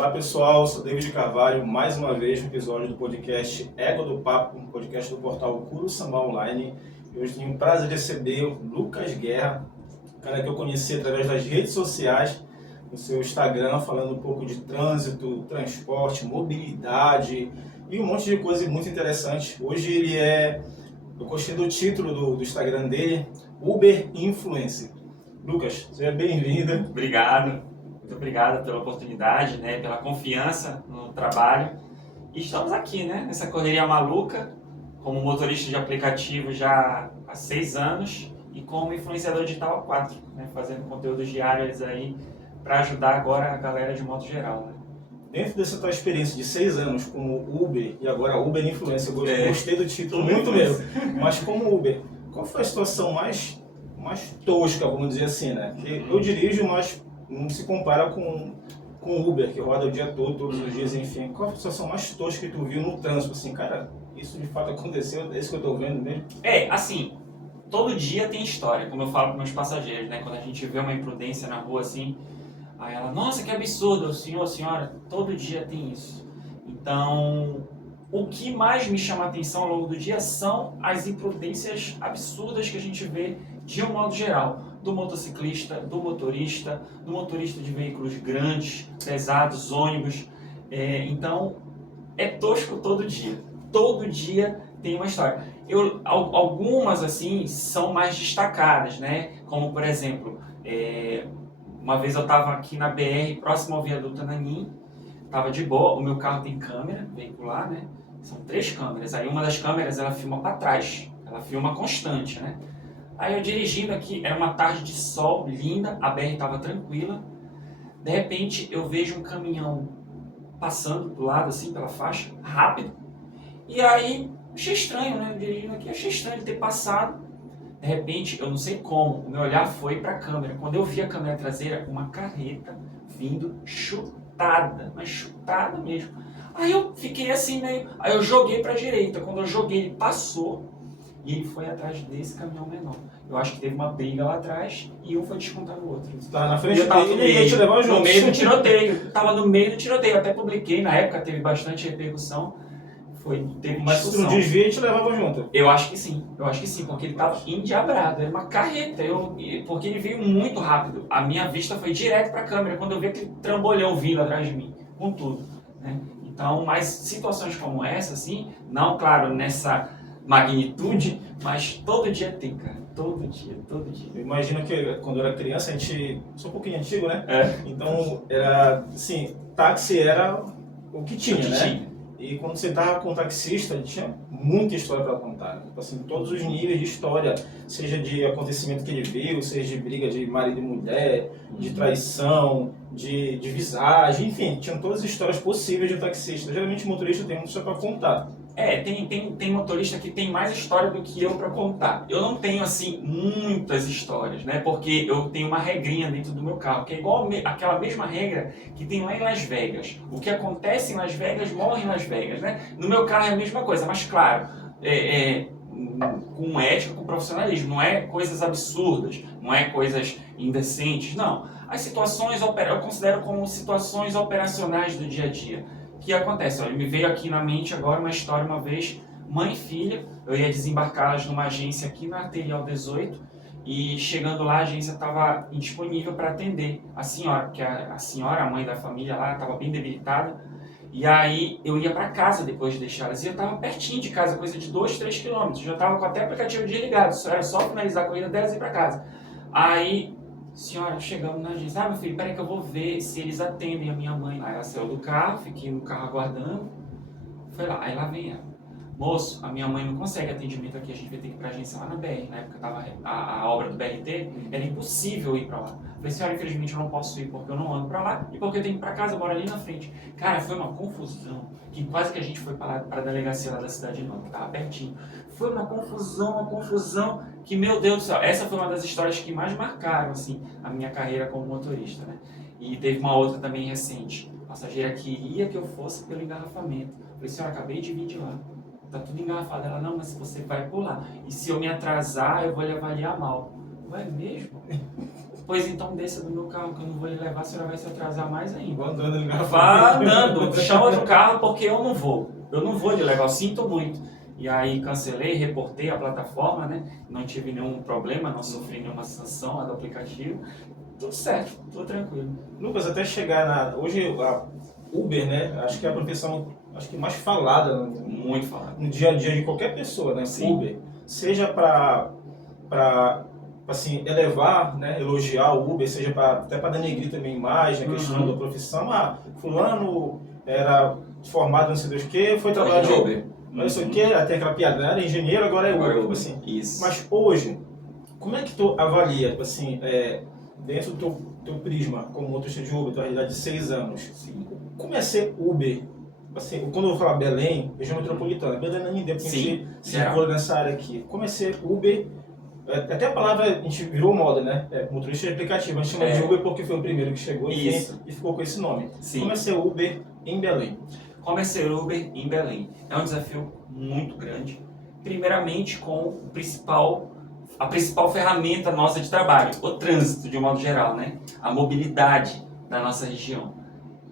Olá pessoal, sou David Carvalho, mais uma vez no episódio do podcast Ego do Papo, um podcast do portal Curo Samba Online. E hoje tenho o prazer de receber o Lucas Guerra, um cara que eu conheci através das redes sociais, no seu Instagram, falando um pouco de trânsito, transporte, mobilidade e um monte de coisa muito interessante. Hoje eu gostei do título do Instagram dele, Uber Influencer. Lucas, seja bem-vindo. Obrigado. Muito obrigado pela oportunidade, né, pela confiança no trabalho. E estamos aqui, né, nessa correria maluca, como motorista de aplicativo já há 6 anos e como influenciador digital há 4, né, fazendo conteúdos diários aí para ajudar agora a galera de modo geral, né. Dentro dessa tua experiência de 6 anos como Uber e agora Uber Influencer, eu gostei do título muito mesmo, mas como Uber, qual foi a situação mais tosca, vamos dizer assim, né? Porque eu dirijo, mas não se compara com o Uber, que roda o dia todo, todos os dias, enfim. Qual a situação mais tosca que tu viu no trânsito? Assim, cara, isso de fato aconteceu, é isso que eu tô vendo mesmo? Assim, todo dia tem história, como eu falo para meus passageiros, né? Quando a gente vê uma imprudência na rua assim, aí ela, nossa, que absurdo, senhor, senhora, todo dia tem isso. Então, o que mais me chama a atenção ao longo do dia são as imprudências absurdas que a gente vê de um modo geral, do motociclista, do motorista de veículos grandes, pesados, ônibus. Então, é tosco todo dia tem uma história. Algumas, assim, são mais destacadas, né? Como, por exemplo, uma vez eu estava aqui na BR, próximo ao viaduto Ananin, estava de boa, o meu carro tem câmera veicular, né? São 3 câmeras, aí uma das câmeras ela filma para trás, ela filma constante, né? Aí eu dirigindo aqui, era uma tarde de sol, linda, a BR estava tranquila, de repente eu vejo um caminhão passando do lado, assim, pela faixa, rápido, e aí achei estranho, né? Eu dirigindo aqui, achei estranho ele ter passado. De repente, eu não sei como, o meu olhar foi para a câmera. Quando eu vi a câmera traseira, uma carreta vindo chutada, mas chutada mesmo. Aí eu fiquei assim meio... Aí eu joguei para a direita. Quando eu joguei, ele passou e ele foi atrás desse caminhão menor. Eu acho que teve uma briga lá atrás e um foi descontar no outro. Você tava na frente dele e ia te levar junto. No meio do tiroteio. Tava no meio do tiroteio. Até publiquei, na época teve bastante repercussão. Mas se tu não desvia, ele te levava junto? Eu acho que sim, porque ele estava endiabrado, era uma carreta, porque ele veio muito rápido. A minha vista foi direto para a câmera, quando eu vi aquele trambolhão vindo atrás de mim, com tudo, né? Então, mas situações como essa, assim, não, claro, nessa magnitude, mas todo dia tem, cara, todo dia. Eu imagino que quando eu era criança, sou um pouquinho antigo, né? Então, era, assim, táxi era o que tinha, né? E quando você estava com o taxista, ele tinha muita história para contar. Tipo assim, todos os níveis de história, seja de acontecimento que ele viu, seja de briga de marido e mulher, de traição, de visagem, enfim, tinham todas as histórias possíveis de um taxista. Geralmente o motorista tem muita história para contar. Tem motorista que tem mais história do que eu para contar. Eu não tenho, assim, muitas histórias, né? Porque eu tenho uma regrinha dentro do meu carro, que é igual aquela mesma regra que tem lá em Las Vegas. O que acontece em Las Vegas, morre em Las Vegas, né? No meu carro é a mesma coisa, mas claro, com ética, com profissionalismo. Não é coisas absurdas, não é coisas indecentes, não. As situações, eu considero como situações operacionais do dia a dia. O que acontece? Me veio aqui na mente agora uma história, uma vez, mãe e filha, eu ia desembarcá-las numa agência aqui na Arterial 18 e chegando lá a agência estava indisponível para atender a senhora, porque a senhora, a mãe da família lá, estava bem debilitada, e aí eu ia para casa depois de deixá-las, e eu estava pertinho de casa, coisa de 2, 3 quilômetros, já estava com até o aplicativo desligado, era só finalizar a corrida delas e ir para casa. Aí, senhora, chegamos na agência. Meu filho, peraí que eu vou ver se eles atendem a minha mãe lá. Ela saiu do carro, fiquei no carro aguardando. Foi lá, aí lá vem ela. Moço, a minha mãe não consegue atendimento aqui, a gente vai ter que ir pra agência lá na BR. Na época tava a obra do BRT, era impossível ir pra lá. Falei, senhora, infelizmente eu não posso ir porque eu não ando pra lá e porque eu tenho que ir pra casa, eu moro ali na frente. Cara, foi uma confusão, que quase que a gente foi pra delegacia lá da cidade nova, que tava pertinho. Foi uma confusão, que, meu Deus do céu, essa foi uma das histórias que mais marcaram, assim, a minha carreira como motorista, né? E teve uma outra também recente, a passageira queria que eu fosse pelo engarrafamento. Falei, senhora, acabei de vir de lá. Tá tudo engarrafado. Ela, não, mas você vai pular. E se eu me atrasar, eu vou lhe avaliar mal. Ué, mesmo? Pois então desça do meu carro que eu não vou lhe levar, a senhora vai se atrasar mais ainda. Vou andando no garrafão. Vá andando, chama outro carro porque eu não vou lhe levar, eu sinto muito. E aí cancelei, reportei a plataforma, né? Não tive nenhum problema, não sofri nenhuma sanção do aplicativo. Tudo certo, tudo tranquilo. Lucas, até chegar na... Hoje a Uber, né? Acho que é a profissão mais falada Muito falado. no dia a dia de qualquer pessoa, né? Sim. Uber. Seja para assim, elevar, né? Elogiar o Uber, seja até para denegrir também a imagem, a questão da profissão. Ah, fulano era formado não sei do que, foi trabalhar de Uber. Não sei o que, até aquela piada, né? Era engenheiro, agora é Uber. Tipo assim. Isso. Mas hoje, como é que tu avalia, tipo assim, dentro do teu prisma como motorista de Uber, tua realidade de 6 anos, Sim. como é ser Uber? Assim, quando eu vou falar Belém, região metropolitana, Belém não porque a gente circula nessa área aqui. Como é ser Uber? Até a palavra a gente virou moda, né? Motorista de aplicativo, a gente chama de Uber porque foi o primeiro que chegou e ficou com esse nome. Sim. Como é ser Uber em Belém? Como é ser Uber em Belém? É um desafio muito grande. Primeiramente com a principal ferramenta nossa de trabalho, o trânsito de um modo geral, né? A mobilidade da nossa região.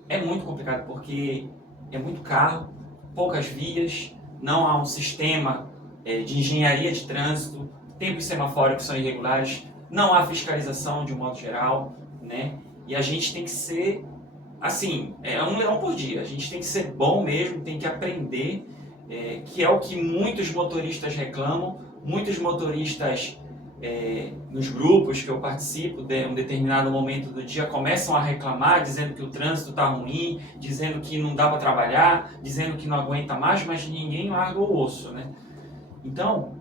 É muito complicado porque é muito carro, poucas vias, não há um sistema de engenharia de trânsito, tempos semafóricos são irregulares, não há fiscalização de um modo geral, né? E a gente tem que ser, assim, um leão por dia. A gente tem que ser bom mesmo, tem que aprender, que é o que muitos motoristas reclamam, muitos motoristas nos grupos que eu participo, em um determinado momento do dia, começam a reclamar, dizendo que o trânsito está ruim, dizendo que não dá para trabalhar, dizendo que não aguenta mais, mas ninguém larga o osso, né? Então,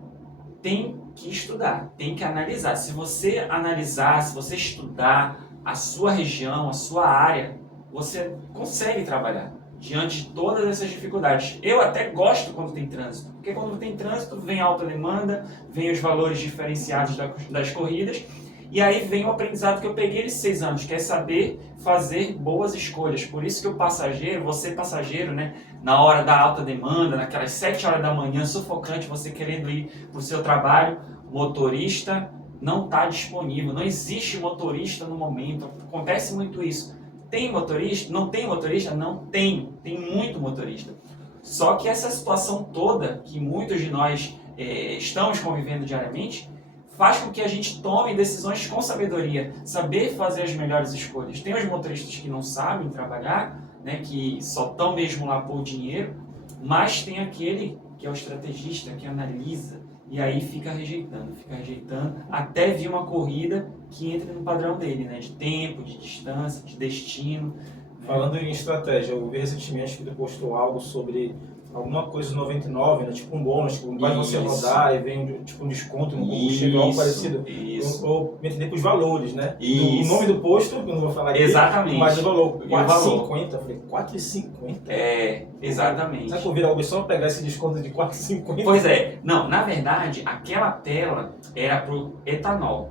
tem que estudar, tem que analisar. Se você analisar, se você estudar a sua região, a sua área, você consegue trabalhar diante de todas essas dificuldades. Eu até gosto quando tem trânsito, porque quando tem trânsito vem alta demanda, vem os valores diferenciados das corridas, e aí vem o aprendizado que eu peguei nesses 6 anos, que é saber fazer boas escolhas. Por isso que o passageiro, você passageiro, né, na hora da alta demanda, naquelas 7 horas da manhã, sufocante, você querendo ir para o seu trabalho, motorista não está disponível, não existe motorista no momento, acontece muito isso. Tem motorista? Não tem motorista? Não tem. Tem muito motorista. Só que essa situação toda, que muitos de nós estamos convivendo diariamente, faz com que a gente tome decisões com sabedoria, saber fazer as melhores escolhas. Tem os motoristas que não sabem trabalhar, né, que só estão mesmo lá por dinheiro, mas tem aquele que é o estrategista, que analisa, e aí fica rejeitando, até vir uma corrida que entre no padrão dele, né? De tempo, de distância, de destino. Falando em estratégia, eu vi recentemente que tu postou algo sobre alguma coisa 99, né? Tipo um bônus, tipo, vai você rodar e vem tipo um desconto no combustível, algo parecido. Eu me entendi com os valores, né? O nome do posto, eu não vou falar aqui, exatamente. Mas o valor, 4,50. Eu falei, 4,50? Exatamente. Será que eu viro algo só pegar esse desconto de 4,50? Pois é. Não, na verdade, aquela tela era para o etanol,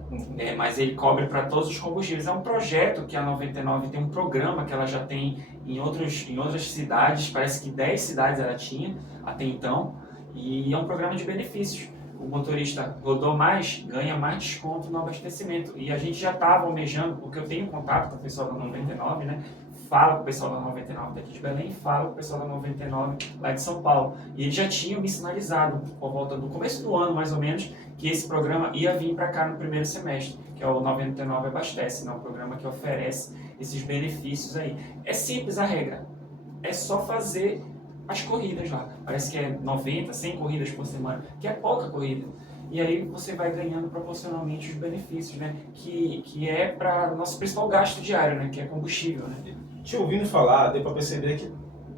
mas ele cobre para todos os combustíveis. É um projeto que a 99 tem um programa que ela já tem em outras cidades, parece que 10 cidades ela tinha até então, e é um programa de benefícios. O motorista rodou mais, ganha mais desconto no abastecimento. E a gente já estava almejando, porque eu tenho contato com o pessoal da 99, né? Fala com o pessoal da 99 daqui de Belém, fala com o pessoal da 99 lá de São Paulo. E eles já tinham me sinalizado, por volta do começo do ano, mais ou menos, que esse programa ia vir para cá no primeiro semestre, que é o 99 Abastece, né? O programa que oferece esses benefícios aí. É simples a regra, é só fazer as corridas lá. Parece que é 90, 100 corridas por semana, que é pouca corrida. E aí você vai ganhando proporcionalmente os benefícios, né? Que é para nosso principal gasto diário, né? Que é combustível, né? Te ouvindo falar, deu para perceber que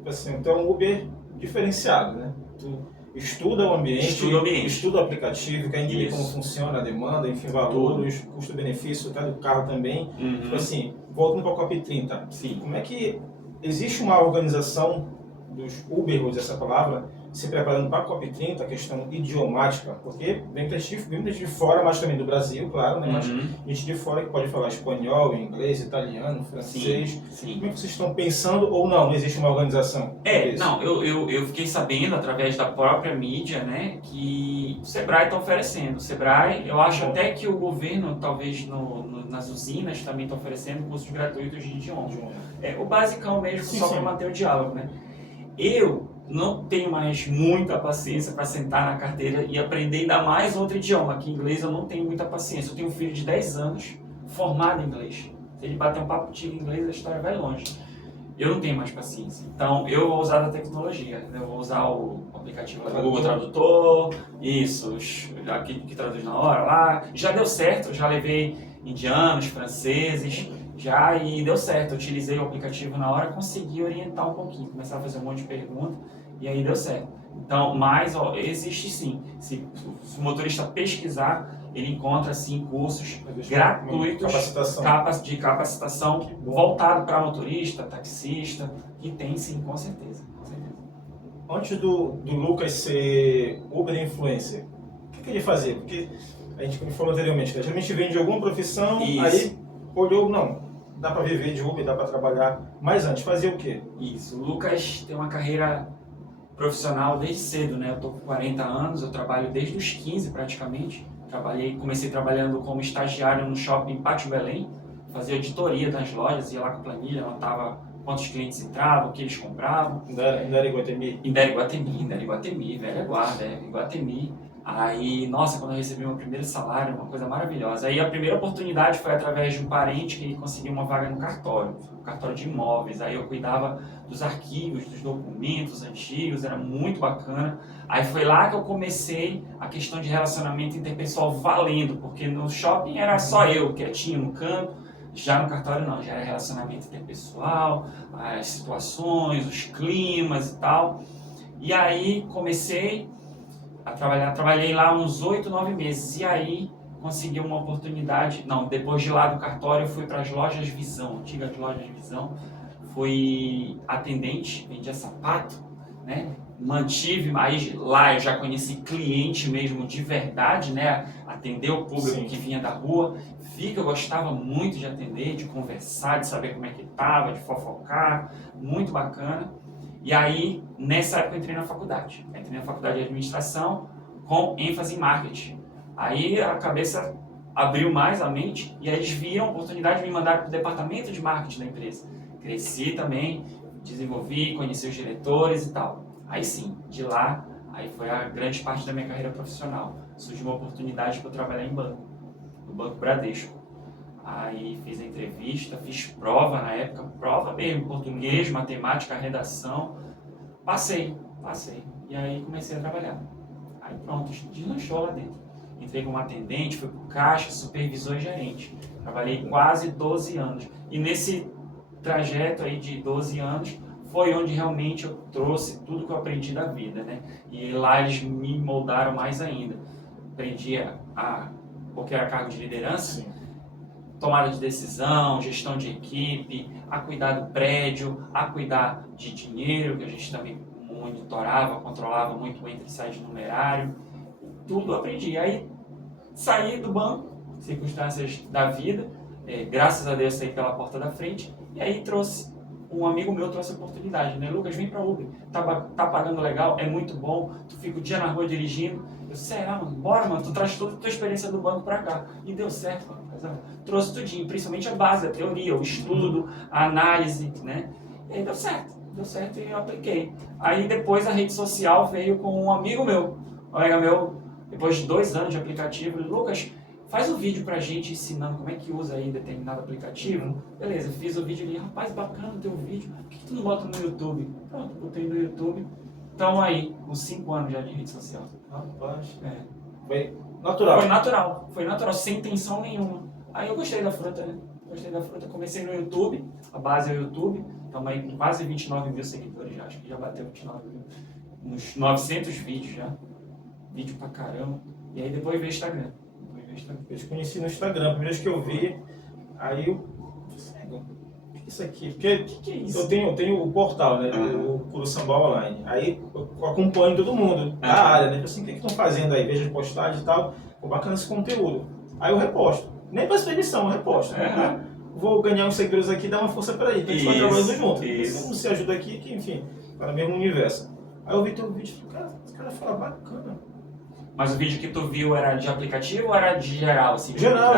assim, tu é um Uber diferenciado, né? Tu estuda o ambiente, estuda o aplicativo, quer entender como funciona a demanda, enfim, valores, custo-benefício, até do carro também. Tipo assim, voltando para a COP30, como é que existe uma organização dos Uber, vou dizer essa palavra, se preparando para a COP30, a questão idiomática, porque vem muita gente de fora, mas também do Brasil, claro, né? Mas gente de fora que pode falar espanhol, inglês, italiano, francês. Sim. Como é que vocês estão pensando ou não existe uma organização? Não, eu fiquei sabendo através da própria mídia, né, que o Sebrae está oferecendo. O Sebrae, eu acho até que o governo, talvez nas usinas, também está oferecendo cursos gratuitos de idioma. O basicão mesmo, só para manter o diálogo, né? Eu não tenho mais muita paciência para sentar na carteira e aprender ainda mais outro idioma, que inglês eu não tenho muita paciência. Eu tenho um filho de 10 anos formado em inglês. Se ele bater um papo contigo em inglês, a história vai longe. Eu não tenho mais paciência. Então, eu vou usar da tecnologia. Eu vou usar o aplicativo do Google Tradutor, aquele que traduz na hora lá. Já deu certo, já levei indianos, franceses, e deu certo. Eu utilizei o aplicativo na hora, consegui orientar um pouquinho, começar a fazer um monte de perguntas e aí deu certo. Então, mas existe sim. Se o motorista pesquisar, ele encontra sim cursos gratuitos de capacitação voltado para motorista, taxista, e tem sim, com certeza. Antes do Lucas ser Uber Influencer, o que ele fazia? Porque a gente, como falou anteriormente, a gente vem de alguma profissão, aí olhou, não, dá para viver de Uber, dá para trabalhar, mas antes fazia o quê? Isso, o Lucas tem uma carreira profissional desde cedo, né? Eu estou com 40 anos, eu trabalho desde os 15 praticamente. Comecei trabalhando como estagiário no shopping Pátio Belém, fazia auditoria das lojas, ia lá com planilha, anotava quantos clientes entravam, o que eles compravam. Ainda era Iguatemi? Ainda era Iguatemi, velha guarda, Iguatemi. Aí, nossa, quando eu recebi meu primeiro salário, uma coisa maravilhosa. Aí a primeira oportunidade foi através de um parente que conseguiu uma vaga no cartório de imóveis. Aí eu cuidava dos arquivos, dos documentos antigos, era muito bacana. Aí foi lá que eu comecei a questão de relacionamento interpessoal valendo, porque no shopping era só eu, quietinho no canto. Já no cartório não, já era relacionamento interpessoal, as situações, os climas e tal. E aí comecei a trabalhei lá uns 8, 9 meses, e aí consegui uma oportunidade, depois de lá do cartório eu fui para as lojas Visão, antigas lojas Visão, fui atendente, vendia sapato, né? Mantive, aí lá eu já conheci cliente mesmo de verdade, né? Atender o público que vinha da rua, vi que eu gostava muito de atender, de conversar, de saber como é que estava, de fofocar, muito bacana. E aí, nessa época, eu entrei na faculdade. Entrei na faculdade de administração com ênfase em marketing. Aí a cabeça abriu mais a mente e aí eles viram a oportunidade de me mandar para o departamento de marketing da empresa. Cresci também, desenvolvi, conheci os diretores e tal. Aí sim, de lá, aí foi a grande parte da minha carreira profissional. Surgiu uma oportunidade para eu trabalhar em banco, no Banco Bradesco. Aí fiz a entrevista, fiz prova na época, prova mesmo, português, matemática, redação. Passei. E aí comecei a trabalhar. Aí pronto, deslanchou lá dentro. Entrei como atendente, fui pro caixa, supervisor e gerente. Trabalhei quase 12 anos. E nesse trajeto aí de 12 anos, foi onde realmente eu trouxe tudo que eu aprendi da vida, né? E lá eles me moldaram mais ainda. Aprendi porque era cargo de liderança, tomada de decisão, gestão de equipe, a cuidar do prédio, a cuidar de dinheiro, que a gente também monitorava, controlava muito o entra e sai de numerário. Tudo aprendi. Aí saí do banco, circunstâncias da vida, graças a Deus saí pela porta da frente, e aí um amigo meu trouxe a oportunidade, né? Lucas, vem pra Uber, tá pagando legal, é muito bom, tu fica o dia na rua dirigindo. Eu, será, mano? Bora, mano, tu traz toda a tua experiência do banco pra cá. E deu certo, mano. Trouxe tudinho, principalmente a base, a teoria, o estudo, a análise, né? E aí deu certo e eu apliquei. Aí depois a rede social veio com um amigo meu, depois de 2 anos de aplicativo, ele, Lucas, faz um vídeo pra gente ensinando como é que usa aí determinado aplicativo. Beleza, fiz o vídeo ali, rapaz, bacana o teu vídeo, por que tu não bota no YouTube? Pronto, botei no YouTube. Estamos aí, com 5 anos já de rede social. Rapaz, foi natural. Foi natural, sem intenção nenhuma. Aí eu gostei da fruta, né? Comecei no YouTube, a base é o YouTube, estamos aí com quase 29 mil seguidores já, acho que já bateu 29 mil, uns 900 vídeos já, vídeo pra caramba, e aí depois veio o Instagram. Eu te conheci no Instagram, a primeira vez que eu vi, aí eu... isso aqui? Porque Que é isso? eu tenho o portal, né? O Curu Samba Online. Aí eu acompanho todo mundo da área, né? Assim, o que estão fazendo aí? Vejo as postagens e tal. Pô, bacana esse conteúdo. Aí eu reposto. Nem peço permissão, eu reposto. Né? Vou ganhar uns seguidores aqui e dar uma força para ele. Então a gente vai trabalhando junto. Se um se ajuda aqui, que enfim, tá no mesmo universo. Aí eu vi teu vídeo e falei, cara, esse cara fala bacana. Mas o vídeo que tu viu era de aplicativo ou era de geral? Assim, Geral.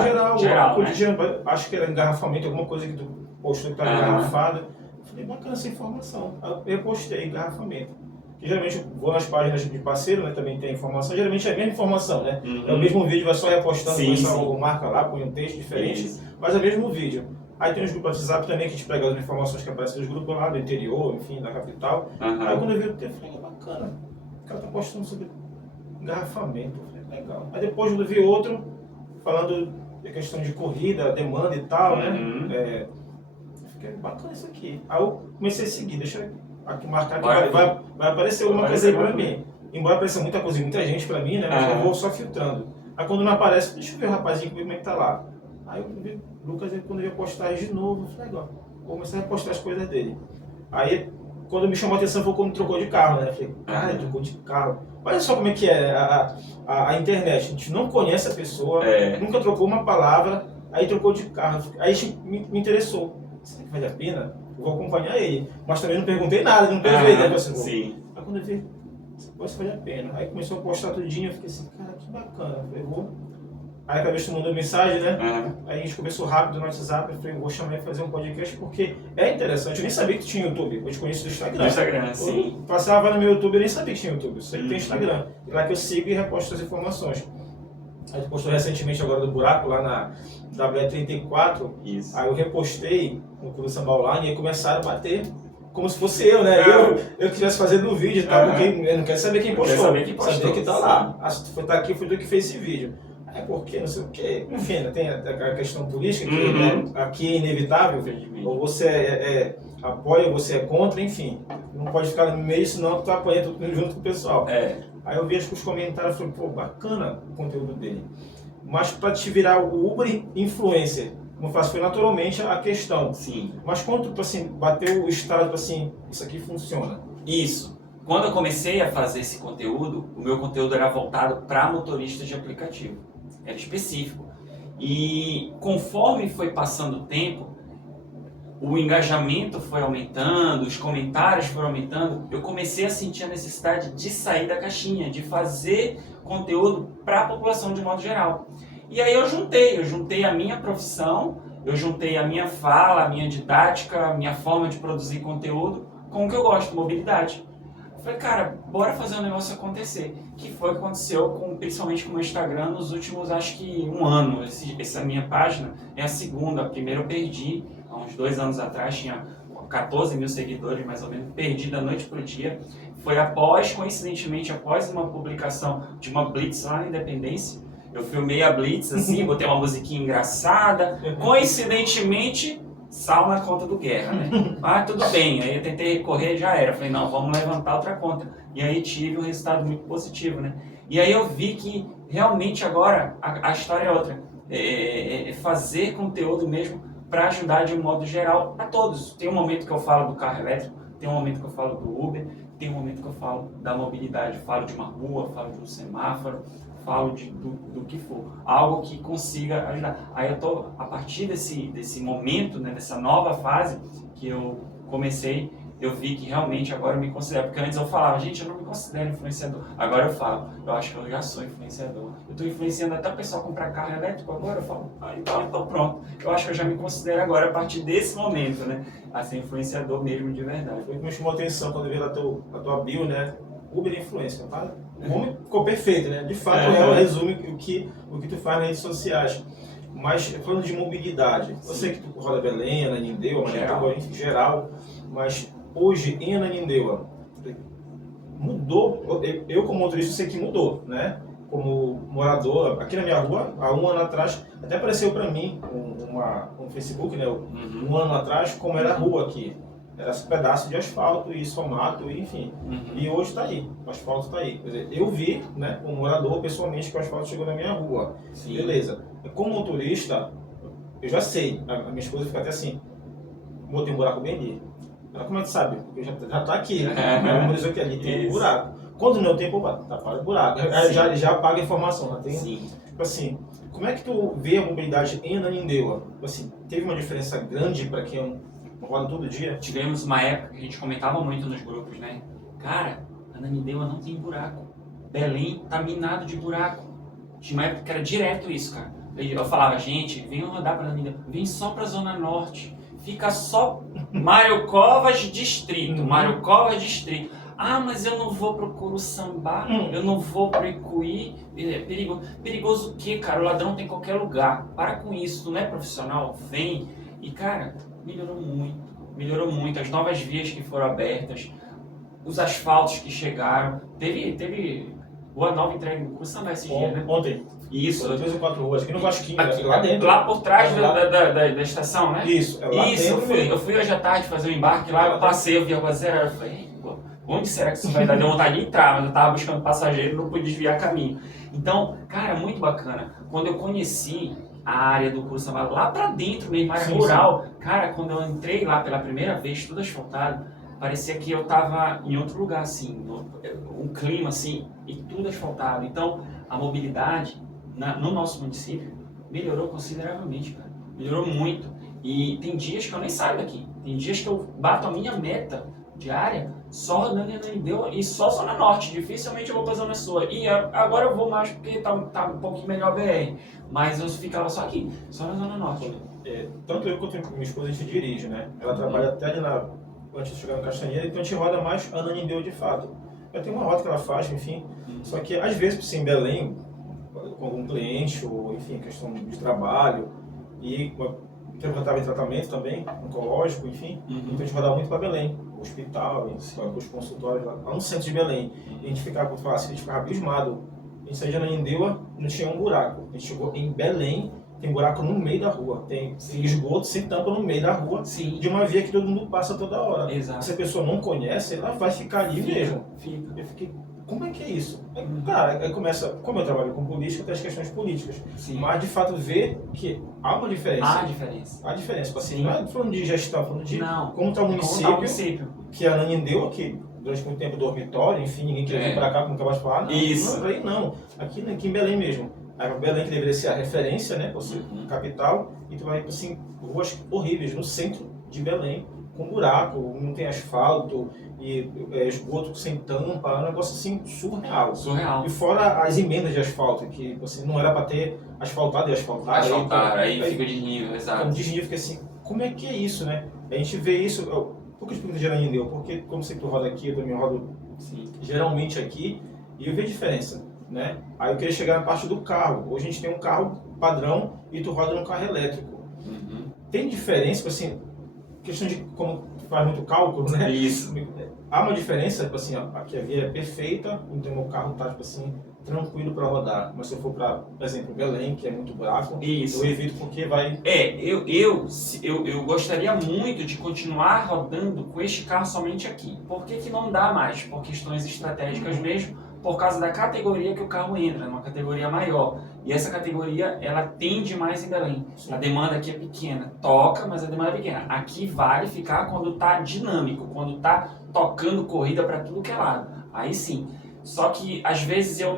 Né? Acho que era engarrafamento, alguma coisa que tu postou que estava engarrafada. Eu falei, bacana essa informação. Aí eu postei engarrafamento. Que geralmente eu vou nas páginas de parceiro, né? Também tem informação. Geralmente é a mesma informação, né? É o mesmo vídeo, vai só repostando, alguma marca lá, põe um texto diferente, mas é o mesmo vídeo. Aí tem os grupos do WhatsApp também que a gente pega as informações que aparecem nos grupos lá do interior, enfim, da capital. Aí quando eu vi o texto, eu falei, bacana. O cara tá postando sobre engarrafamento, legal. Aí depois eu vi outro falando da questão de corrida, demanda e tal, né? Fiquei bacana isso aqui. Aí eu comecei a seguir, deixa eu aqui marcar que vai aparecer alguma coisa aí pra mim. Embora apareça muita coisa e muita gente pra mim, né? Mas eu vou só filtrando. Aí quando não aparece, deixa eu ver o rapazinho como é que tá lá. Aí eu vi o Lucas, quando eu ia postar de novo, eu falei, legal, vou começar a postar as coisas dele. Aí quando me chamou a atenção foi quando trocou de carro, né? Eu falei, cara, trocou de carro. Olha só como é que é a internet. A gente não conhece a pessoa, nunca trocou uma palavra, aí trocou de carro. Aí me interessou. Será que vale a pena? Eu vou acompanhar ele. Mas também não perguntei nada, não perguntei, né? Sim. Aí quando eu vi, pode valer a pena. Aí começou a postar tudinho, eu fiquei assim, cara, que bacana. Eu falei, vou. Aí a cabeça mandou mensagem, né? Aí a gente começou rápido no WhatsApp, eu falei, vou chamar ele fazer um podcast porque é interessante. Eu nem sabia que tinha YouTube, eu te conheço do Instagram. Do Instagram, sim. Eu passava no meu YouTube, eu nem sabia que tinha YouTube, eu sei que tem Instagram. E lá que eu sigo e reposto as informações. Aí tu postou recentemente agora do buraco lá na WE34. Isso. Aí eu repostei no Curu Samba Online e começaram a bater. Como se fosse eu, né? Eu que estivesse fazendo o vídeo, tá? Porque eu não quero saber quem postou. Saber que tá lá. Se tu tá aqui, foi tu que fez esse vídeo. É porque, não sei o quê. Enfim, né? Tem a questão política, que né? Aqui é inevitável. Ou você apoia ou você é contra, enfim. Não pode ficar no meio, senão tu apanha tudo junto com o pessoal. Aí eu vejo os comentários e falei, pô, bacana o conteúdo dele. Mas para te virar o Uber influencer, como eu faço, foi naturalmente a questão. Sim. Mas quando tu, assim, bateu o estado, assim, isso aqui funciona? Isso. Quando eu comecei a fazer esse conteúdo, o meu conteúdo era voltado para motoristas de aplicativo. Era específico. E conforme foi passando o tempo, o engajamento foi aumentando, os comentários foram aumentando, eu comecei a sentir a necessidade de sair da caixinha, de fazer conteúdo para a população de modo geral. E aí eu juntei a minha profissão, eu juntei a minha fala, a minha didática, a minha forma de produzir conteúdo com o que eu gosto, mobilidade. Eu falei, cara, bora fazer um negócio acontecer. Que foi o que aconteceu principalmente com o meu Instagram nos últimos, acho que um ano. Essa minha página é a segunda, a primeira eu perdi há uns 2 anos atrás, tinha 14 mil seguidores mais ou menos, perdi da noite pro dia. Foi coincidentemente, após uma publicação de uma Blitz lá na Independência. Eu filmei a Blitz assim, botei uma musiquinha engraçada, coincidentemente, sal na conta do Guerra, né? Ah, tudo bem, aí eu tentei recorrer, já era. Falei, não, vamos levantar outra conta. E aí tive um resultado muito positivo, né? E aí eu vi que realmente agora a história é outra. É fazer conteúdo mesmo para ajudar de um modo geral a todos. Tem um momento que eu falo do carro elétrico, tem um momento que eu falo do Uber, tem um momento que eu falo da mobilidade, falo de uma rua, falo de um semáforo, falo do que for, algo que consiga ajudar. Aí eu tô, a partir desse momento, né, dessa nova fase que eu comecei, eu vi que realmente agora eu me considero, porque antes eu falava, gente, eu não me considero influenciador. Agora eu falo, eu acho que eu já sou influenciador. Eu estou influenciando até o pessoal a comprar carro elétrico agora, eu falo, então pronto. Eu acho que eu já me considero agora, a partir desse momento, né, a ser influenciador mesmo de verdade. Foi o que me chamou a atenção quando eu vi na tua bio, né, Uber Influencer, tá? O nome ficou perfeito, né? De fato, resume o que tu faz nas redes sociais. Mas falando de mobilidade, eu sei que tu roda Belém, Ananindeua, em geral, mas hoje em Ananindeua, mudou, eu como motorista sei que mudou, né? Como morador, aqui na minha rua, há 1 ano atrás, até apareceu para mim um Facebook, né? 1 ano atrás, como era a rua aqui. Era esse pedaço de asfalto e só mato, enfim. E hoje está aí, o asfalto está aí. Quer dizer, eu vi, né, como morador, pessoalmente, que o asfalto chegou na minha rua. Beleza. Como motorista, eu já sei, a minha esposa fica até assim, botei um buraco bem ali. Ela, como é que sabe? Porque já tá aqui, memorizou que ali tem um buraco. Quando não tem, tapar o buraco. Já apaga a informação, né? Sim. Tipo assim, como é que tu vê a mobilidade em Ananindeua? Tipo assim, teve uma diferença grande para quem roda todo dia? Tivemos uma época que a gente comentava muito nos grupos, né? Cara, Ananindeua não tem buraco. Belém tá minado de buraco. Tinha uma época que era direto isso, cara. Eu falava, gente, venham rodar para Ananindeua. Vem só pra Zona Norte. Fica só Mário Covas Distrito. Mário Covas Distrito. Ah, mas eu não vou pro Curuçambá, eu não vou pro Icuí. Perigoso o quê, cara? O ladrão tem em qualquer lugar. Para com isso, tu não é profissional? Vem. E, cara, melhorou muito. Melhorou muito. As novas vias que foram abertas, os asfaltos que chegaram. Teve Rua Nova entregue no Curuçambá esse dia, né? Ontem. Isso. 3 ou 4 ruas, aqui no Vasquinho, aqui, lá dentro. Lá por trás da estação, né? Isso, é lá isso, dentro. Eu fui hoje à tarde fazer um embarque lá, eu passei, eu vi a rua zero, eu falei, onde será que isso vai dar? Deu vontade de entrar, mas eu tava buscando passageiro e não pude desviar caminho. Então, cara, muito bacana. Quando eu conheci a área do Curuçambá, lá pra dentro mesmo, área rural, cara, quando eu entrei lá pela primeira vez, tudo asfaltado, parecia que eu tava em outro lugar, assim, um clima, assim, e tudo asfaltado. Então, a mobilidade no nosso município melhorou consideravelmente, cara. Melhorou muito. E tem dias que eu nem saio daqui. Tem dias que eu bato a minha meta diária só rodando em Ananindeua e só Zona Norte. Dificilmente eu vou pra Zona Sul. E agora eu vou mais porque tá um pouquinho melhor a BR. Mas eu ficava só aqui, só na Zona Norte. Tanto eu quanto minha esposa, a gente dirige, né? Ela trabalha até ali antes de chegar no Castanheira, então a gente roda mais Ananindeua de fato. Tem uma rota que ela faz, enfim. Só que às vezes, assim, em Belém, com algum cliente, ou enfim, questão de trabalho, e eu estava em tratamento também, oncológico, enfim, então a gente rodava muito para Belém, hospital, os consultórios lá no centro de Belém. E a gente ficava, como tu falasse, a gente ficava abismado. A gente saía de Ananindeua, não tinha um buraco. A gente chegou em Belém, tem buraco no meio da rua, tem esgoto sem tampa no meio da rua, de uma via que todo mundo passa toda hora. Exato. Se a pessoa não conhece, ela vai ficar ali mesmo. Eu fiquei, como é que é isso? Claro, aí começa, como eu trabalho com política, tem as questões políticas. Sim. Mas de fato ver que há uma diferença. Há diferença. Assim, não é falando de gestão, falando de como está o município. Que a Ananindeua, que durante muito tempo dormitório, enfim, ninguém queria vir para cá, como acabaste de falar. Não, isso. Não, aí não. Aqui em Belém mesmo. Aí Belém que deveria ser a referência, né? Você, capital, e tu vai, assim, ruas horríveis no centro de Belém, com buraco, não tem asfalto, e esgoto sem tampa, é um negócio assim surreal. Surreal. E fora as emendas de asfalto, que assim, não era para ter asfaltado e asfaltado. Aí fica desnível, exato. Como desnível, fica assim, como é que é isso, né? A gente vê isso, por que eu explico de Ananindeua? Porque como você tu roda aqui, eu também rodo geralmente aqui, e eu vejo a diferença, né? Aí eu queria chegar na parte do carro. Hoje a gente tem um carro padrão e tu roda num carro elétrico. Tem diferença, assim, questão de como faz muito cálculo, né? Isso. Há uma diferença, tipo assim, aqui a via é perfeita, então o carro tá, tipo assim, tranquilo para rodar. Mas se eu for para, por exemplo, Belém, que é muito buraco, eu evito porque vai... Eu gostaria muito de continuar rodando com este carro somente aqui. Por que não dá mais? Por questões estratégicas mesmo, por causa da categoria que o carro entra, numa categoria maior. E essa categoria, ela tende mais em Belém. A demanda aqui é pequena. Toca, mas a demanda é pequena. Aqui vale ficar quando tá dinâmico, quando tá tocando corrida para tudo que é lado. Aí sim. Só que, às vezes, eu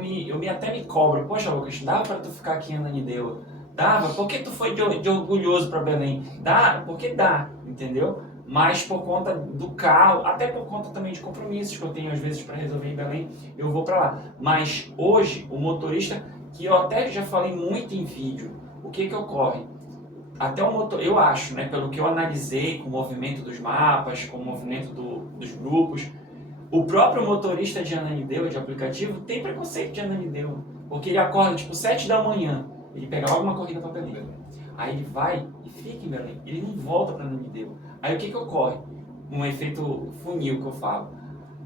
até me cobro. Poxa, Lucas, dava para tu ficar aqui em Ananindeua? Dava. Por que tu foi de orgulhoso para Belém? Dá, porque dá, entendeu? Mas por conta do carro, até por conta também de compromissos que eu tenho às vezes para resolver em Belém, eu vou para lá. Mas hoje, o motorista, que eu até já falei muito em vídeo, o que ocorre? Até o motor, eu acho, né, pelo que eu analisei com o movimento dos mapas, com o movimento dos grupos, o próprio motorista de Ananindeua, de aplicativo, tem preconceito de Ananindeua, porque ele acorda tipo 7 da manhã, ele pega logo uma corrida para Belém. Aí ele vai e fica em Belém, ele não volta para Ananindeua. Aí o que ocorre? Um efeito funil que eu falo.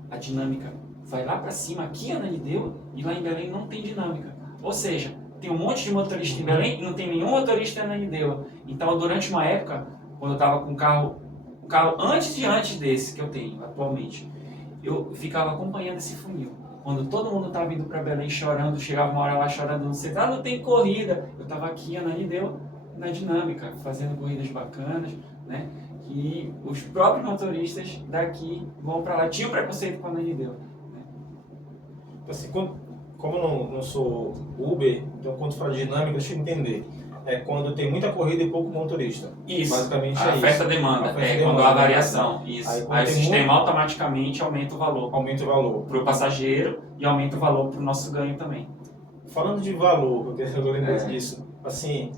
A dinâmica vai lá para cima, aqui em Ananindeua, e lá em Belém não tem dinâmica. Ou seja, tem um monte de motorista em Belém e não tem nenhum motorista em Ananindeua. Então, durante uma época, quando eu estava com um carro antes desse que eu tenho atualmente, eu ficava acompanhando esse funil. Quando todo mundo estava indo para Belém chorando, chegava uma hora lá chorando, não tem corrida. Eu estava aqui em Ananindeua, na dinâmica, fazendo corridas bacanas, né? que os próprios motoristas daqui vão para lá. Tinha um preconceito quando ele deu. Né? Assim, como eu não sou Uber, então quando fala de dinâmica, deixa eu entender. É quando tem muita corrida e pouco motorista. Isso. Basicamente a é oferta-demanda. Quando há variação. Isso. Aí o sistema automaticamente aumenta o valor. Aumenta o valor. Para o passageiro e aumenta o valor para o nosso ganho também. Falando de valor, porque eu lembro disso. Assim,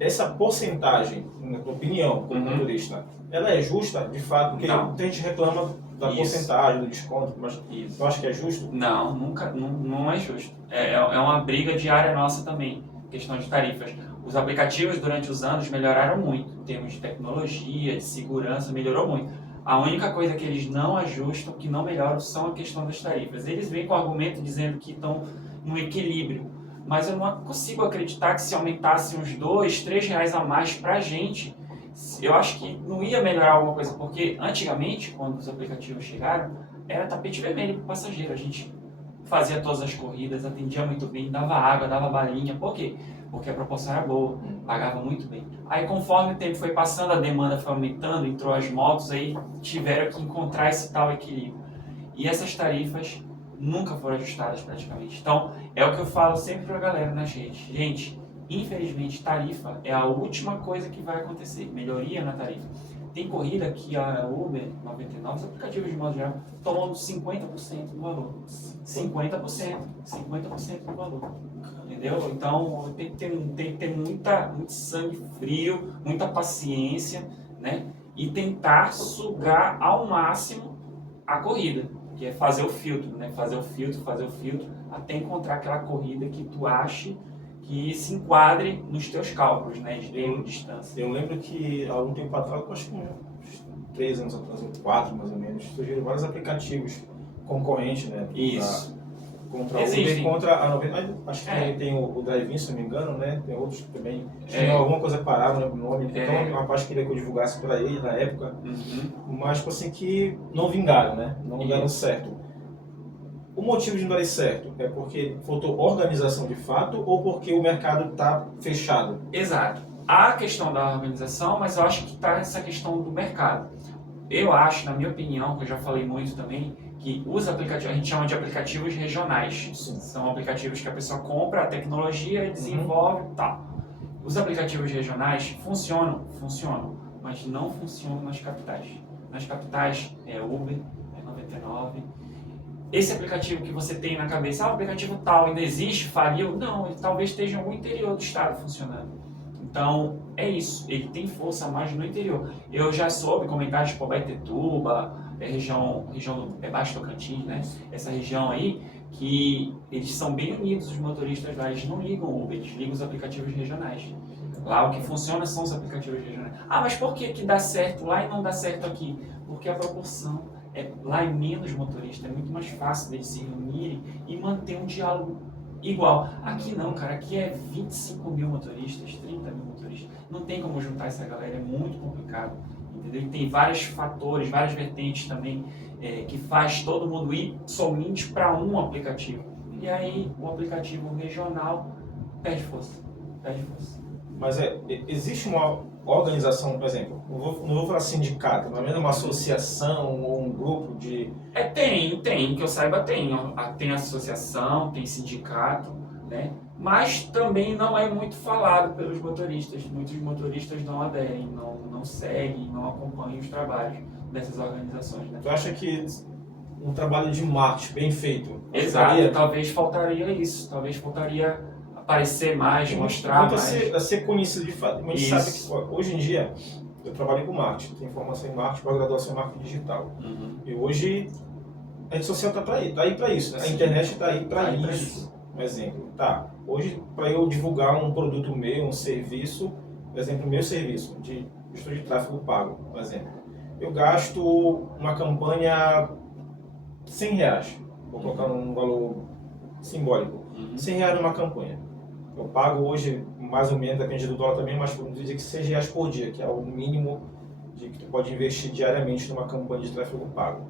essa porcentagem, na tua opinião, como motorista, ela é justa, de fato? Porque muita gente reclama da porcentagem, do desconto, mas eu acho que é justo? Não, nunca, não é justo. É uma briga diária nossa também, questão de tarifas. Os aplicativos, durante os anos, melhoraram muito, em termos de tecnologia, de segurança, melhorou muito. A única coisa que eles não ajustam, que não melhoram, são a questão das tarifas. Eles vêm com o argumento dizendo que estão no equilíbrio, mas eu não consigo acreditar que se aumentasse uns R$2, R$3 a mais para a gente, eu acho que não ia melhorar alguma coisa, porque antigamente, quando os aplicativos chegaram, era tapete vermelho para o passageiro. A gente fazia todas as corridas, atendia muito bem, dava água, dava balinha. Por quê? Porque a proporção era boa, pagava muito bem. Aí conforme o tempo foi passando, a demanda foi aumentando, entrou as motos, aí tiveram que encontrar esse tal equilíbrio. E essas tarifas nunca foram ajustadas praticamente. Então, é o que eu falo sempre pra galera nas redes. Gente, infelizmente, tarifa é a última coisa que vai acontecer. Melhoria na tarifa. Tem corrida que a Uber 99, os aplicativos de modo geral, tomam 50% do valor. 50% do valor. Entendeu? Então tem que ter muito sangue frio, muita paciência, né? E tentar sugar ao máximo a corrida, que é fazer o filtro, né? Fazer o filtro, até encontrar aquela corrida que tu ache que se enquadre nos teus cálculos, né? De tempo, distância. Eu lembro que há algum tempo atrás, acho que uns 3 anos atrás, ou 4 mais ou menos, surgiram vários aplicativos concorrentes, né? Isso. Contra a Uber e contra a 99. Acho que tem o Drive-In, se não me engano, né? Tem outros também. Tinha alguma coisa parada, não lembro o nome. Então, uma parte queria que eu divulgasse para ele na época. Mas, tipo assim, que não vingaram, né? Não deram certo. O motivo de não dar certo é porque faltou organização de fato ou porque o mercado está fechado? Exato. Há a questão da organização, mas eu acho que está essa questão do mercado. Eu acho, na minha opinião, que eu já falei muito também, que os aplicativos, a gente chama de aplicativos regionais. São aplicativos que a pessoa compra a tecnologia e desenvolve e tal. Os aplicativos regionais funcionam, mas não funcionam nas capitais. Nas capitais é Uber, é 99. Esse aplicativo que você tem na cabeça, o aplicativo tal ainda existe, faliu? Não, ele talvez esteja em algum interior do estado funcionando. Então, é isso, ele tem força mais no interior. Eu já soube comentários de Pobaitetuba, região do Baixo Tocantins, né? Essa região aí, que eles são bem unidos, os motoristas lá, eles não ligam o Uber, eles ligam os aplicativos regionais. Lá o que funciona são os aplicativos regionais. Ah, mas por que dá certo lá e não dá certo aqui? Porque a proporção, lá é menos motorista, é muito mais fácil deles se reunirem e manter um diálogo igual. Aqui não, cara, aqui é 25 mil motoristas, 30 mil motoristas. Não tem como juntar essa galera, é muito complicado. Entendeu? E tem vários fatores, várias vertentes também que faz todo mundo ir somente para um aplicativo. E aí o aplicativo regional perde força. Mas existe uma organização, por exemplo, não vou falar sindicato, mas mesmo uma associação ou um grupo de... Tem, que eu saiba tem. Tem associação, tem sindicato, né? Mas também não é muito falado pelos motoristas. Muitos motoristas não aderem, não seguem, não acompanham os trabalhos dessas organizações, né? Tu acha que um trabalho de marketing bem feito... Exato, talvez faltaria isso, talvez faltaria aparecer mais, mostrar mais. A ser conhecido de fato. Mas a gente sabe que hoje em dia, eu trabalho com marketing, tenho formação em marketing, pós-graduação em marketing digital. E hoje a rede social está aí para isso, né? A internet está aí para isso. Um exemplo, hoje para eu divulgar um produto meu, um serviço, por exemplo, meu serviço de gestor de tráfego pago, por exemplo, eu gasto uma campanha R$100, vou colocar um valor simbólico, R$100 numa campanha. Eu pago hoje, mais ou menos, depende do dólar também, mas vamos dizer que R$6 por dia, que é o mínimo que tu pode investir diariamente numa campanha de tráfego pago.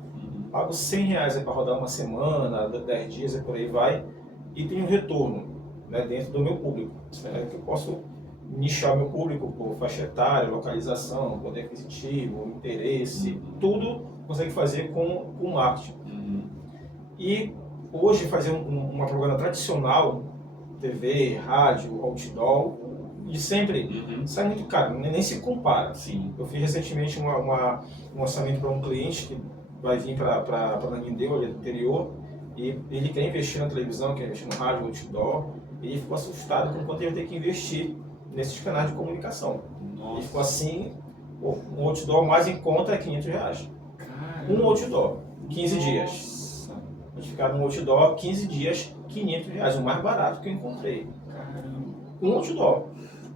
Pago R$100 para rodar uma semana, 10 dias, por aí vai, e tenho retorno, né, dentro do meu público. Que eu posso nichar meu público por faixa etária, localização, poder aquisitivo, interesse, tudo consegue fazer com marketing. E hoje fazer uma propaganda tradicional, TV, rádio, outdoor, de sempre, sai muito caro, nem se compara. Sim. Eu fiz recentemente um orçamento para um cliente que vai vir para Ananindeua, ali do interior, e ele quer investir na televisão, quer investir no rádio, outdoor, e ele ficou assustado com quanto ele vai ter que investir nesses canais de comunicação. Nossa. Ele ficou assim, pô, um outdoor mais em conta é R$500. Caramba. Um outdoor, 15 Nossa. dias. Eles ficaram no outdoor, 15 dias, R$500, o mais barato que eu encontrei. Caramba. Um outdoor.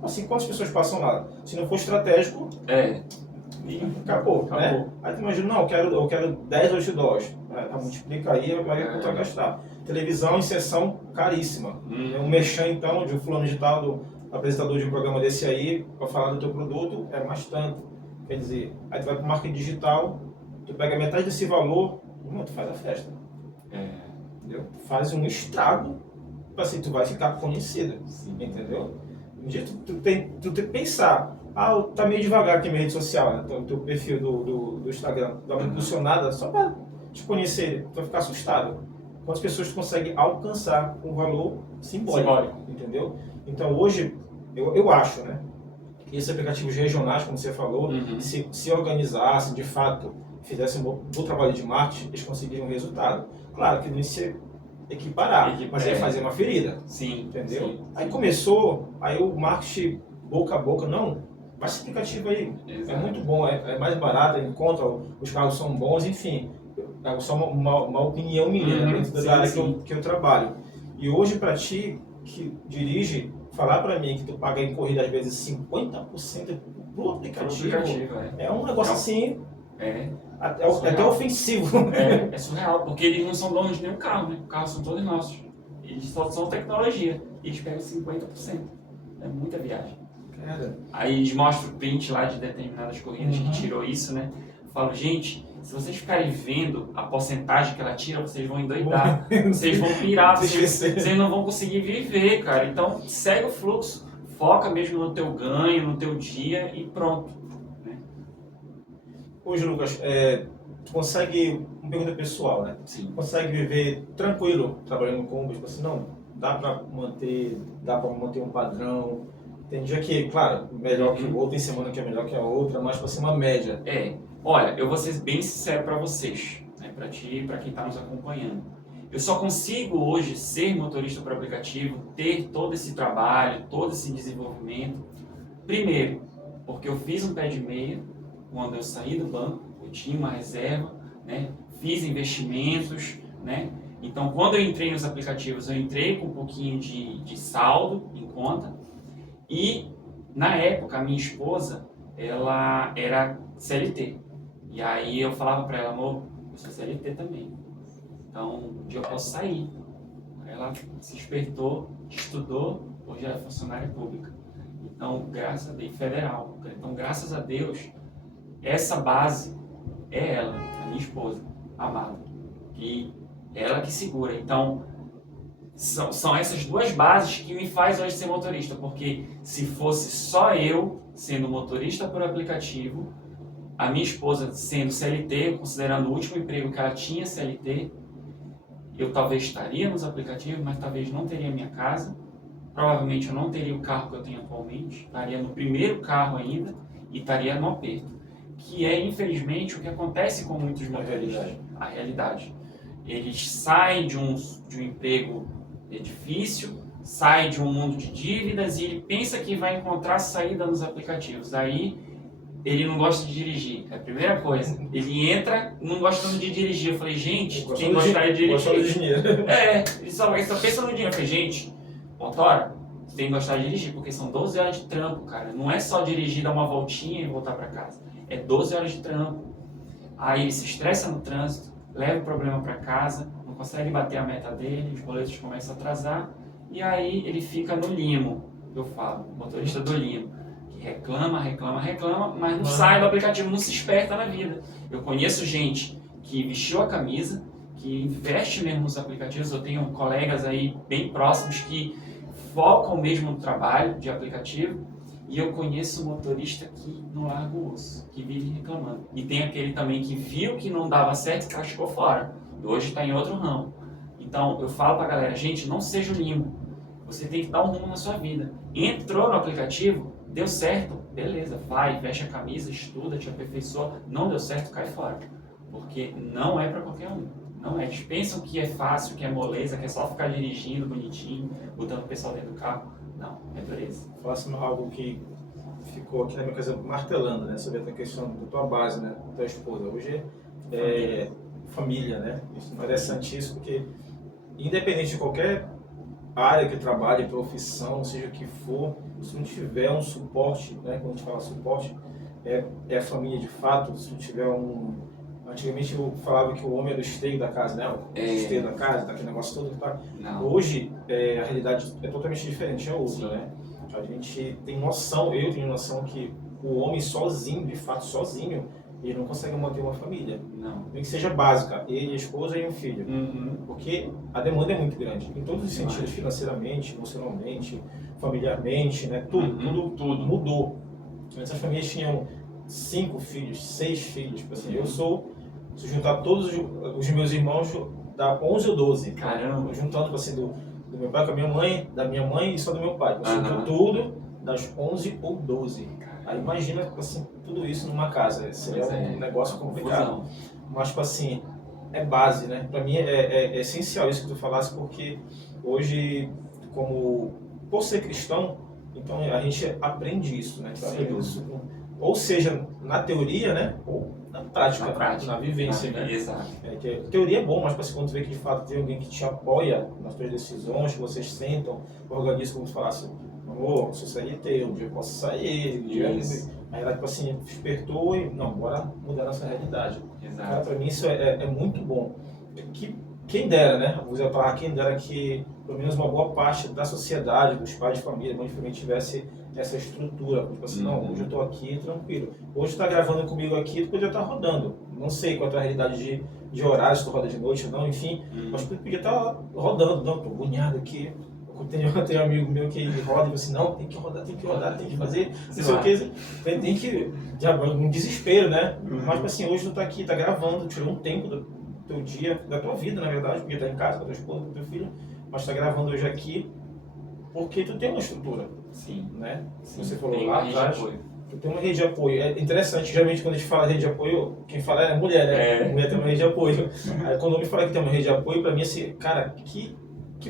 Assim, quantas pessoas passam lá? Se não for estratégico, acabou, né? Aí tu imagina, não, eu quero 10 outdoors. Multiplica aí, vai quanto vai gastar. Televisão em sessão caríssima. É um merchan, então, de um fulano de tal, do apresentador de um programa desse aí, para falar do teu produto, é mais tanto. Quer dizer, aí tu vai para o marketing digital, tu pega metade desse valor, tu faz a festa. Entendeu? Tu faz um estrago, assim, tu vai ficar conhecido. Sim. Entendeu? Um dia tu tem que pensar, tá meio devagar aqui a minha rede social, né? Então, o teu perfil do Instagram, dá uma impulsionada só para te conhecer, tu vai ficar assustado. Quantas pessoas tu consegue alcançar com um valor simbólico, entendeu? Então hoje, eu acho, né, que esses aplicativos regionais, como você falou, se organizassem, de fato, fizessem um bom trabalho de marketing, eles conseguiriam resultado. Claro que não ia se equiparar, mas ia fazer uma ferida. Sim. Entendeu? Sim. Aí começou, aí o marketing boca a boca, não, baixa esse aplicativo aí. Exato. É muito bom, é mais barato, ele encontra, os carros são bons, enfim. É só uma opinião minha, dentro da área que eu trabalho. E hoje, para ti, que dirige, falar para mim que tu paga em corrida às vezes 50% pro aplicativo, é um negócio assim, até ofensivo. É surreal, porque eles não são donos de nenhum carro, né? Os carros são todos nossos. Eles só são tecnologia. Eles pegam 50%. É muita viagem. Cara. Aí eles mostram o print lá de determinadas corridas que tirou isso, né? Eu falo, gente, se vocês ficarem vendo a porcentagem que ela tira, vocês vão endoidar. Vocês vão pirar, vocês não vão conseguir viver, cara. Então, segue o fluxo. Foca mesmo no teu ganho, no teu dia e pronto. Né? Hoje, Lucas, tu consegue, uma pergunta pessoal, né? Sim. Consegue viver tranquilo trabalhando com Uber? Tipo assim, não, dá para manter um padrão. Tem dia que, claro, melhor que o outro, tem semana que é melhor que a outra, mas para ser uma média. Olha, eu vou ser bem sincero para vocês, né, para ti e para quem está nos acompanhando. Eu só consigo hoje ser motorista por aplicativo, ter todo esse trabalho, todo esse desenvolvimento. Primeiro, porque eu fiz um pé de meia quando eu saí do banco, eu tinha uma reserva, né, fiz investimentos, né. Então, quando eu entrei nos aplicativos, eu entrei com um pouquinho de saldo em conta. E, na época, a minha esposa, ela era CLT. E aí eu falava para ela, amor, eu sou CLT também. Então, um dia eu posso sair. Aí ela se despertou, estudou, hoje ela é funcionária pública. Então, graças a Deus, federal. Então, graças a Deus, essa base é ela, a minha esposa, amada. E ela que segura. Então, são essas duas bases que me faz hoje ser motorista, porque se fosse só eu sendo motorista por aplicativo, a minha esposa sendo CLT, considerando o último emprego que ela tinha CLT, eu talvez estaria nos aplicativos, mas talvez não teria minha casa, provavelmente eu não teria o carro que eu tenho atualmente, estaria no primeiro carro ainda e estaria no aperto, que é infelizmente o que acontece com muitos motoristas, a realidade. Eles saem de um emprego difícil, sai de um mundo de dívidas e ele pensa que vai encontrar saída nos aplicativos. Aí ele não gosta de dirigir, é a primeira coisa. Ele entra não gostando de dirigir. Eu falei, gente, quem gostaria de dirigir? Ele só pensa no dinheiro. Eu falei, gente, motora, você tem que gostar de dirigir, porque são 12 horas de trampo, cara. Não é só dirigir, dar uma voltinha e voltar para casa. É 12 horas de trampo. Aí ele se estressa no trânsito, leva o problema para casa, não consegue bater a meta dele, os boletos começam a atrasar, e aí ele fica no limo, eu falo, motorista do limo, que reclama, mas não sai do aplicativo, não se esperta na vida. Eu conheço gente que vestiu a camisa, que investe mesmo nos aplicativos, eu tenho colegas aí bem próximos que focam mesmo no trabalho de aplicativo, e eu conheço motorista que não larga o osso, que vive reclamando. E tem aquele também que viu que não dava certo e cascou fora. E hoje está em outro ramo. Então, eu falo pra galera, gente, não seja o limbo. Você tem que dar um rumo na sua vida. Entrou no aplicativo, deu certo, beleza, vai, veste a camisa, estuda, te aperfeiçoa. Não deu certo, cai fora. Porque não é para qualquer um. Não é. Eles pensam que é fácil, que é moleza, que é só ficar dirigindo bonitinho, botando o pessoal dentro do carro. Não, é dureza. Falasse algo que ficou aqui na minha casa martelando, né? Sobre a questão da tua base, né? Da tua esposa. Hoje é família, né? Isso é interessantíssimo porque, independente de qualquer área que trabalhe, profissão, seja o que for, se não tiver um suporte, né? Quando a gente fala suporte, é a família de fato. Se não tiver um... Antigamente eu falava que o homem era o esteio da casa, né? O esteio da casa, tá aquele negócio todo que tá... Hoje, a realidade é totalmente diferente, é outra, né? A gente tem noção, eu tenho noção que o homem sozinho, de fato sozinho, ele não consegue manter uma família. Não. Nem que seja básica, ele, a esposa e um filho. Porque a demanda é muito grande, em todos os sentidos, financeiramente, emocionalmente, familiarmente, né? Tudo mudou. Antes as famílias tinham 5 filhos, 6 filhos, tipo assim, se juntar todos os meus irmãos, dá 11 ou 12. Caramba! Juntando, tipo assim, do meu pai com a minha mãe, da minha mãe e só do meu pai. Juntou tudo, das 11 ou 12. Aí imagina, tipo assim, tudo isso numa casa. Seria um negócio complicado. Mas, tipo assim, é base, né? Pra mim é essencial isso que tu falasse, porque hoje, por ser cristão, então a gente aprende isso, né? Ou seja, na teoria, né? Ou na prática, na vivência. Né? Exato. Teoria é bom, mas quando você vê que de fato tem alguém que te apoia nas suas decisões, que vocês sentam, organizam como se falasse, amor, se eu sair um dia eu posso sair, aí ela tipo assim, despertou e, não, bora mudar nossa realidade. Exato. Para mim isso é muito bom. Quem dera, né? Vou dizer para quem dera que pelo menos uma boa parte da sociedade, dos pais de família, mãe de família, tivesse essa estrutura, tipo assim, não, hoje eu estou aqui tranquilo. Hoje está gravando comigo aqui, tu podia estar rodando. Não sei qual é a tua realidade de horário, se tu roda de noite ou não, enfim, mas tu podia estar rodando, não, tô agoniado aqui. Tenho um amigo meu que roda e fala assim, não, tem que rodar, tem que fazer, não sei o que, tem que, um desespero, né? Mas assim, hoje tu tá aqui, tá gravando, tirou um tempo do teu dia, da tua vida, na verdade, porque tá em casa com a tua esposa, com o teu filho, mas tá gravando hoje aqui, porque tu tem uma estrutura. Sim. Né? Sim, você falou lá atrás, tu tem uma rede de apoio. É interessante, geralmente quando a gente fala de rede de apoio, quem fala é mulher, né? Mulher tem uma rede de apoio. Aí quando eu me fala que tem uma rede de apoio, pra mim assim, cara, que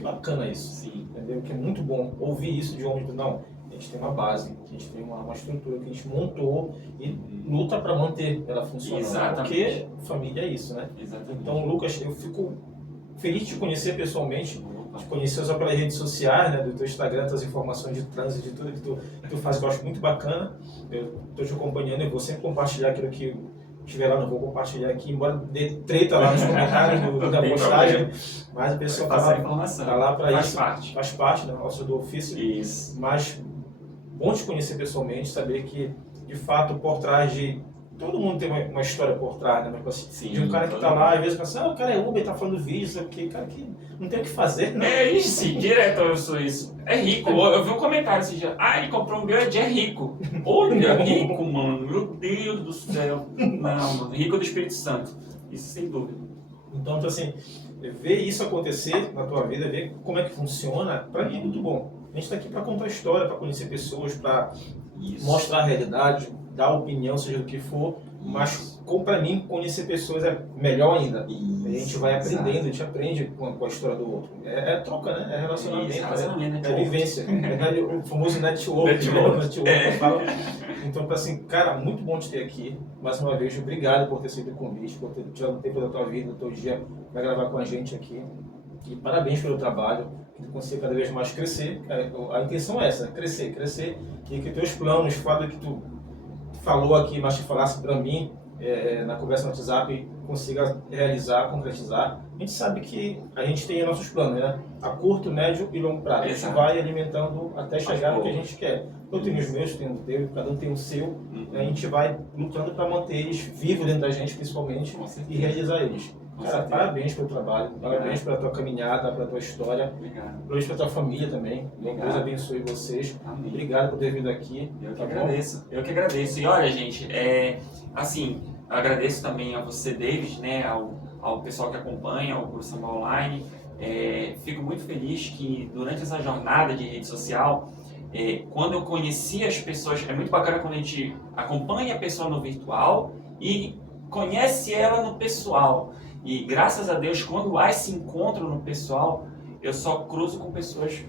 bacana isso. Sim. Entendeu? Que é muito bom ouvir isso de homem. Não, a gente tem uma base, a gente tem uma estrutura que a gente montou e luta pra manter ela funcionando. Exatamente. Porque família é isso, né? Exatamente. Então, Lucas, eu fico feliz de te conhecer pessoalmente. Te conhecer só pelas redes sociais, né, do teu Instagram, das informações de trânsito, de tudo que tu faz, que eu acho muito bacana. Eu estou te acompanhando e vou sempre compartilhar aquilo que estiver lá, não vou compartilhar aqui, embora dê treta lá nos comentários da postagem, mas o pessoal tá lá para isso. Faz parte da nossa do ofício. Isso. Mas bom te conhecer pessoalmente, saber que, de fato, por trás de... Todo mundo tem uma história por trás, né? Mas, assim, de um cara que tá lá, às vezes pensa, o cara é Uber, tá falando vídeo, sabe o quê? Cara que não tem o que fazer, né? É isso, direto eu sou isso. É rico. Eu vi um comentário esse dia, ele comprou um grande, é rico. Olha, rico, mano. Meu Deus do céu. Não, mano, rico do Espírito Santo. Isso sem dúvida. Então, assim, ver isso acontecer na tua vida, ver como é que funciona, pra mim é muito bom. A gente tá aqui pra contar história, pra conhecer pessoas, pra mostrar a realidade, dar opinião, seja do que for, mas para mim conhecer pessoas é melhor ainda. A gente vai aprendendo, a gente aprende com a história do outro. É troca, né? É relacionamento, é vivência. É o famoso network. Então, assim, cara, muito bom te ter aqui. Mais uma vez, obrigado por ter sido o convite, por ter tirado um tempo da tua vida, do teu dia, para gravar com a gente aqui. E parabéns pelo trabalho, que tu consiga cada vez mais crescer. A intenção é essa, crescer. E que teus planos, o fato que tu falou aqui, mas te falasse para mim na conversa no WhatsApp, consiga realizar, concretizar. A gente sabe que a gente tem nossos planos, né? A curto, médio e longo prazo. A gente vai alimentando até chegar no que a gente quer. Eu tenho os meus, tenho o teu, cada um tem o seu. A gente vai lutando para manter eles vivos dentro da gente, principalmente, e realizar eles. Cara, parabéns pelo trabalho, parabéns pela tua caminhada, pela tua história. Obrigado. Parabéns pela tua família também. Deus abençoe vocês. Amém. Obrigado por ter vindo aqui. Eu que agradeço. Eu que agradeço. E olha, gente, assim, eu agradeço também a você, David, né, ao pessoal que acompanha o Curso Samba Online. Fico muito feliz que durante essa jornada de rede social, quando eu conheci as pessoas, é muito bacana quando a gente acompanha a pessoa no virtual e conhece ela no pessoal. E graças a Deus, quando há esse encontro no pessoal, eu só cruzo com pessoas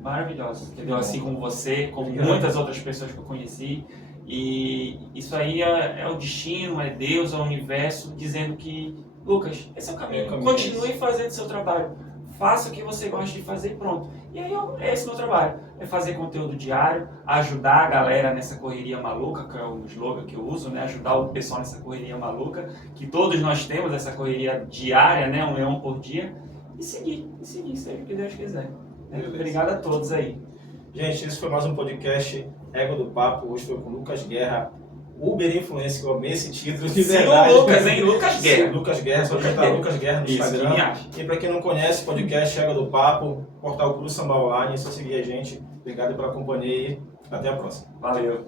maravilhosas, entendeu? Assim como você, como muitas outras pessoas que eu conheci. E isso aí é o destino, é Deus, é o universo dizendo que, Lucas, esse é o caminho. Continue fazendo seu trabalho. Faça o que você gosta de fazer e pronto. E aí esse é o meu trabalho. É fazer conteúdo diário, ajudar a galera nessa correria maluca, que é o slogan que eu uso, né? Ajudar o pessoal nessa correria maluca, que todos nós temos essa correria diária, né? 1 leão por dia. E seguir, seja o que Deus quiser. Obrigado a todos aí. Gente, esse foi mais um podcast Égua do Papo. Hoje foi com o Lucas Guerra, Uber Influencer, que eu amei esse título de verdade. Sim, o Lucas, hein? Lucas Guerra. Sim, Lucas Guerra, só digitar Lucas Guerra no Instagram. E para quem não conhece, podcast Égua do Papo, portal Curso Samba Online, é só seguir a gente. Obrigado pela companhia e até a próxima. Valeu.